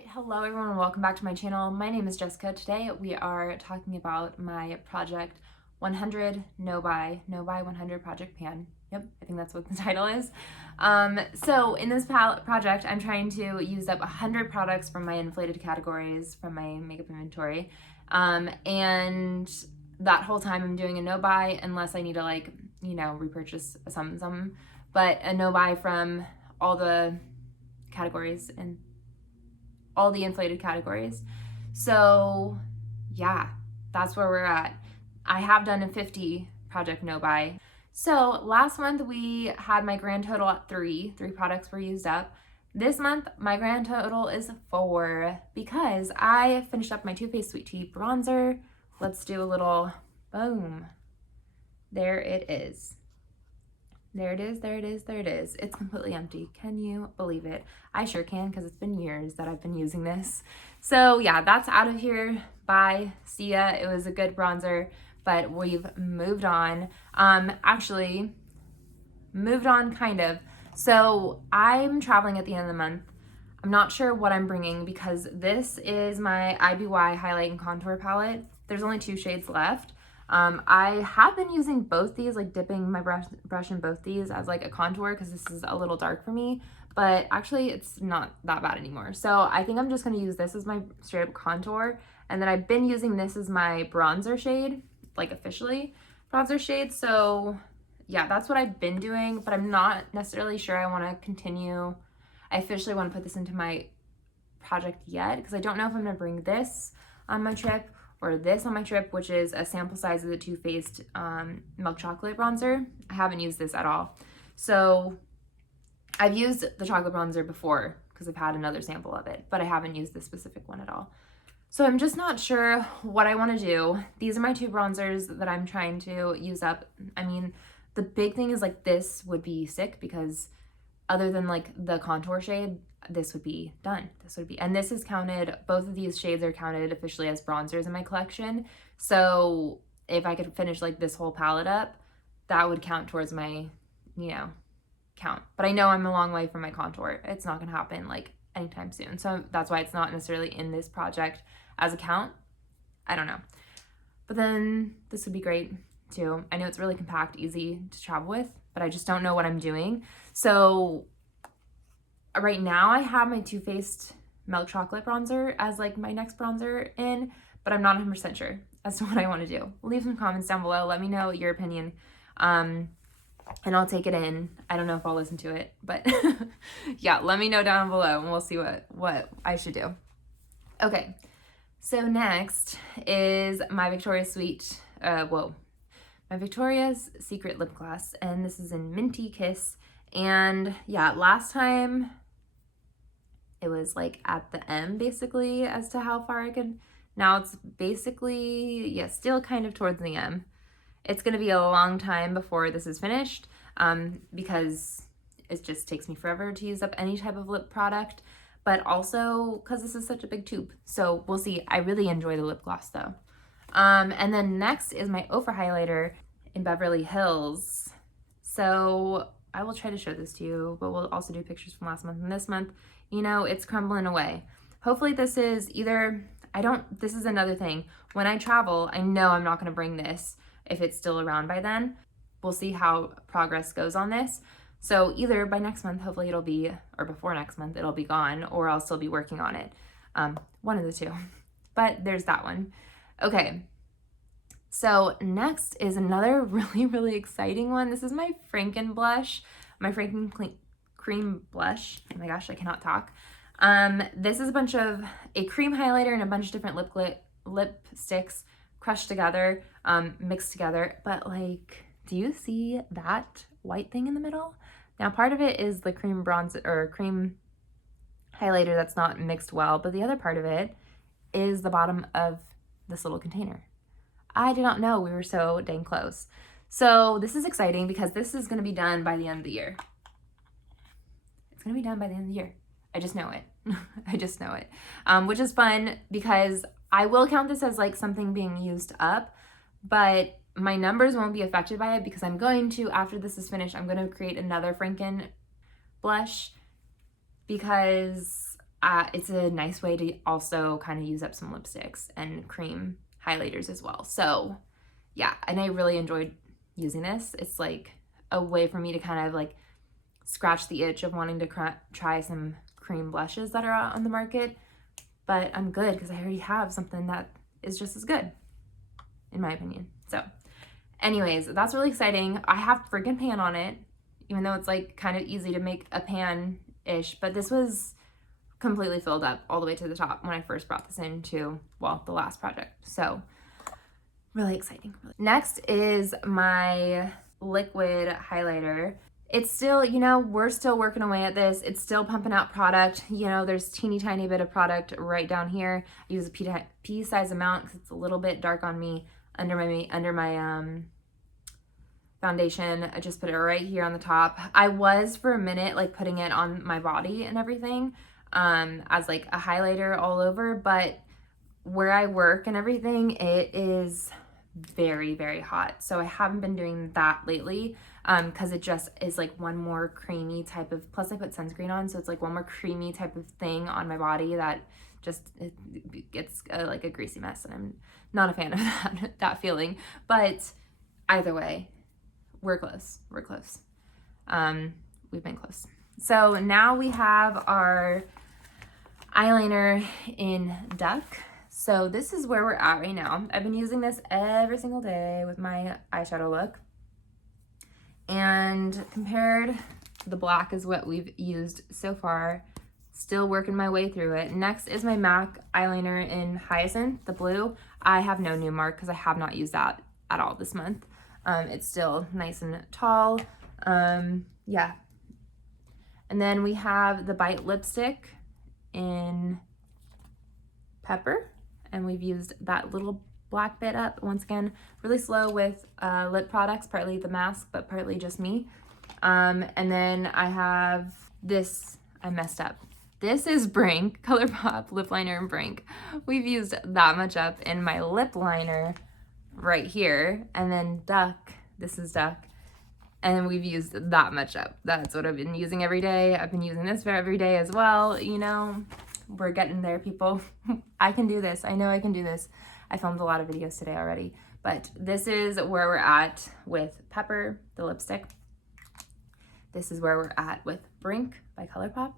Alright, hello everyone and welcome back to my channel. My name is Jessica. Today we are talking about my project 100 No Buy 100 Project Pan. Yep, I think that's what the title is. So in this project, I'm trying to use up 100 products from my inflated categories from my makeup inventory. And that whole time I'm doing a no buy unless I need to repurchase some, but a no buy from all the categories and all the inflated categories. So yeah, that's where we're at. I have done a 50 project no buy. So last month we had my grand total at three products were used up. This month my grand total is 4 because I finished up my Too Faced Sweet Tea bronzer. Let's do a little boom. There it is. There it is, there it is, there it is. It's completely empty. Can you believe it? I sure can because it's been years that I've been using this. So yeah, that's out of here. Bye. See ya. It was a good bronzer, but we've moved on. Actually, moved on kind of. So I'm traveling at the end of the month. I'm not sure what I'm bringing because this is my IBY Highlight and Contour palette. There's only 2 shades left. I have been using both these, like dipping my brush in both these as like a contour because this is a little dark for me, but actually it's not that bad anymore. So I think I'm just going to use this as my straight up contour. And then I've been using this as my bronzer shade, like officially bronzer shade. So yeah, that's what I've been doing, but I'm not necessarily sure I want to continue. I officially want to put this into my project yet because I don't know if I'm going to bring this on my trip or this on my trip, which is a sample size of the Too Faced Milk Chocolate Bronzer. I haven't used this at all. So I've used the chocolate bronzer before because I've had another sample of it, but I haven't used this specific one at all. So I'm just not sure what I want to do. These are my 2 bronzers that I'm trying to use up. I mean, the big thing is like this would be sick because other than like the contour shade, this would be done. And this is counted, both of these shades are counted officially as bronzers in my collection. So if I could finish like this whole palette up, that would count towards my, count. But I know I'm a long way from my contour. It's not gonna happen like anytime soon. So that's why it's not necessarily in this project as a count. I don't know. But then this would be great too. I know it's really compact, easy to travel with, but I just don't know what I'm doing. So right now I have my Too Faced Milk Chocolate Bronzer as like my next bronzer in, but I'm not 100% sure as to what I want to do. Leave some comments down below. Let me know your opinion. And I'll take it in. I don't know if I'll listen to it, but yeah, let me know down below and we'll see what I should do. Okay, so next is my Victoria's Secret lip gloss, and this is in Minty Kiss. And yeah, last time it was like at the M basically as to how far I could. Now it's basically, yeah, still kind of towards the M. It's going to be a long time before this is finished because it just takes me forever to use up any type of lip product, but also because this is such a big tube. So we'll see. I really enjoy the lip gloss though. And then next is my Ofra highlighter in Beverly Hills. So I will try to show this to you, but we'll also do pictures from last month and this month. It's crumbling away. Hopefully this is this is another thing. When I travel, I know I'm not going to bring this if it's still around by then. We'll see how progress goes on this. So either by next month, hopefully it'll be, or before next month, it'll be gone, or I'll still be working on it. One of the two. But there's that one. Okay. So next is another really, really exciting one. This is my Franken blush, my Franken cream blush. Oh my gosh, I cannot talk. This is a cream highlighter and a bunch of different lipsticks crushed together, mixed together. But like, do you see that white thing in the middle? Now part of it is the cream bronzer or cream highlighter that's not mixed well, but the other part of it is the bottom of this little container. I did not know we were so dang close. So this is exciting because this is going to be done by the end of the year. It's going to be done by the end of the year. I just know it. I just know it. Which is fun because I will count this as like something being used up, but my numbers won't be affected by it because I'm going to, after this is finished, I'm going to create another Franken blush because it's a nice way to also kind of use up some lipsticks and cream highlighters as well. So yeah, and I really enjoyed using this. It's like a way for me to kind of like scratch the itch of wanting to try some cream blushes that are out on the market, but I'm good because I already have something that is just as good, in my opinion. So anyways, that's really exciting. I have freaking pan on it, even though it's like kind of easy to make a pan-ish, but this was completely filled up all the way to the top when I first brought this into, well, the last project. So really exciting. Next is my liquid highlighter. It's still, you know, we're still working away at this. It's still pumping out product. You know, there's teeny tiny bit of product right down here. I use a pea size amount because it's a little bit dark on me under my foundation. I just put it right here on the top. I was for a minute like putting it on my body and everything as like a highlighter all over, but where I work and everything, it is very, very hot. So I haven't been doing that lately because it just is like one more creamy type of, plus I put sunscreen on, so it's like one more creamy type of thing on my body that just it gets like a greasy mess, and I'm not a fan of that feeling. But either way, we're close. We're close. We've been close. So now we have our eyeliner in Duck. So this is where we're at right now. I've been using this every single day with my eyeshadow look. And compared to the black is what we've used so far. Still working my way through it. Next is my MAC eyeliner in Hyacinth, the blue. I have no new mark because I have not used that at all this month. It's still nice and tall. Yeah. And then we have the Bite lipstick in Pepper. And we've used that little black bit up. Once again, really slow with lip products, partly the mask, but partly just me. And then I have this, I messed up. This is Brink, ColourPop lip liner in Brink. We've used that much up in my lip liner right here. And then Duck, this is Duck. And then we've used that much up. That's what I've been using every day. I've been using this for every day as well, you know. We're getting there, people. I can do this. I know I can do this. I filmed a lot of videos today already, but this is where we're at with Pepper, the lipstick. This is where we're at with Brink by ColourPop.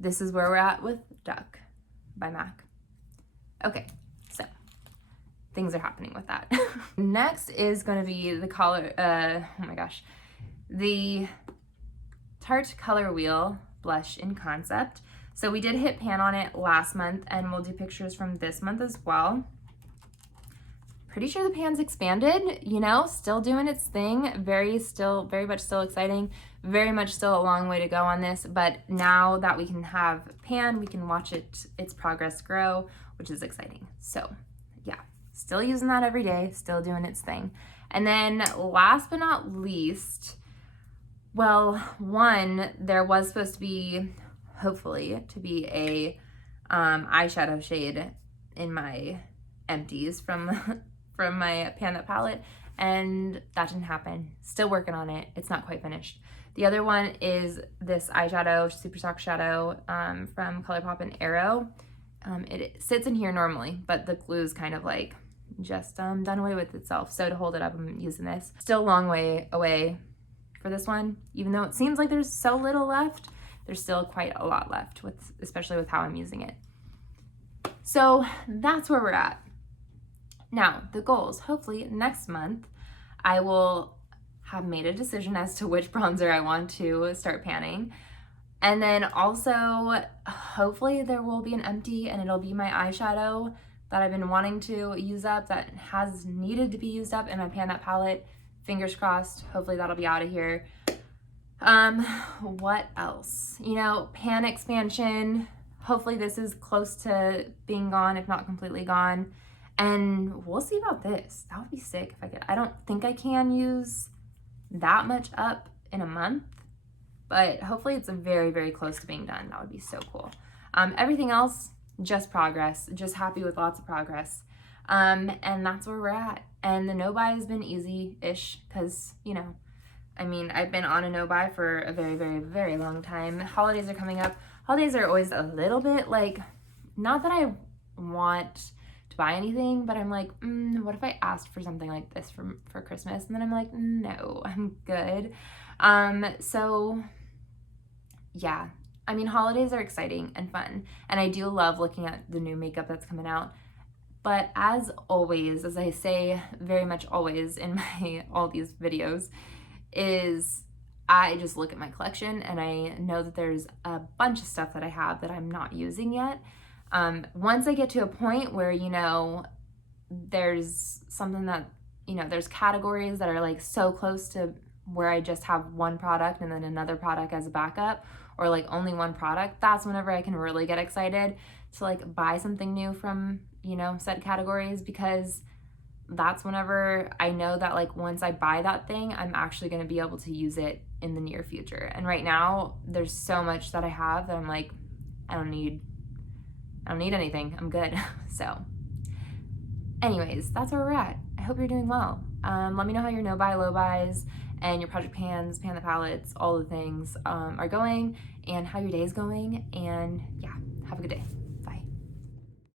This is where we're at with Duck by MAC. Okay, so things are happening with that. Next is going to be the the Tarte Color Wheel blush in Concept. So we did hit pan on it last month, and we'll do pictures from this month as well. Pretty sure the pan's expanded, you know, still doing its thing. Very much still exciting. Very much still a long way to go on this, but now that we can have pan, we can watch its progress grow, which is exciting. So yeah, still using that every day, still doing its thing. And then last but not least, well, one, there was supposed to be, hopefully, to be a eyeshadow shade in my empties from my Pan That palette, and that didn't happen. Still working on it. It's not quite finished. The other one is this eyeshadow, Super Soft Shadow from ColourPop and Arrow. It sits in here normally, but the glue's kind of like just done away with itself. So to hold it up, I'm using this. Still a long way away for this one. Even though it seems like there's so little left, there's still quite a lot left, especially with how I'm using it. So that's where we're at. Now, the goals. Hopefully next month I will have made a decision as to which bronzer I want to start panning. And then also, hopefully there will be an empty and it'll be my eyeshadow that I've been wanting to use up, that has needed to be used up in my Pan That palette. Fingers crossed. Hopefully that'll be out of here. What else? You know, pan expansion. Hopefully this is close to being gone, if not completely gone. And we'll see about this. That would be sick if I could. I don't think I can use that much up in a month, but hopefully it's very, very close to being done. That would be so cool. Everything else, just progress. Just happy with lots of progress. And that's where we're at. And the no-buy has been easy-ish because, you know, I mean, I've been on a no-buy for a very, very, very long time. Holidays are coming up. holidays are always a little bit like, not that I want to buy anything, but I'm like, what if I asked for something like this for Christmas? And then I'm like, no, I'm good. So yeah, I mean, holidays are exciting and fun, and I do love looking at the new makeup that's coming out. But as always, as I say very much always in my all these videos, is I just look at my collection and I know that there's a bunch of stuff that I have that I'm not using yet. Once I get to a point where, you know, there's something that, you know, there's categories that are like so close to where I just have one product and then another product as a backup, or like only one product, that's whenever I can really get excited to like buy something new from, you know, said categories, because that's whenever I know that like once I buy that thing, I'm actually going to be able to use it in the near future. And right now there's so much that I have that I'm like, I don't need anything. I'm good. So anyways, that's where we're at. I hope you're doing well. Let me know how your no buy, low buys, and your project pans, pan the palettes, all the things are going, and how your day is going. And yeah, have a good day.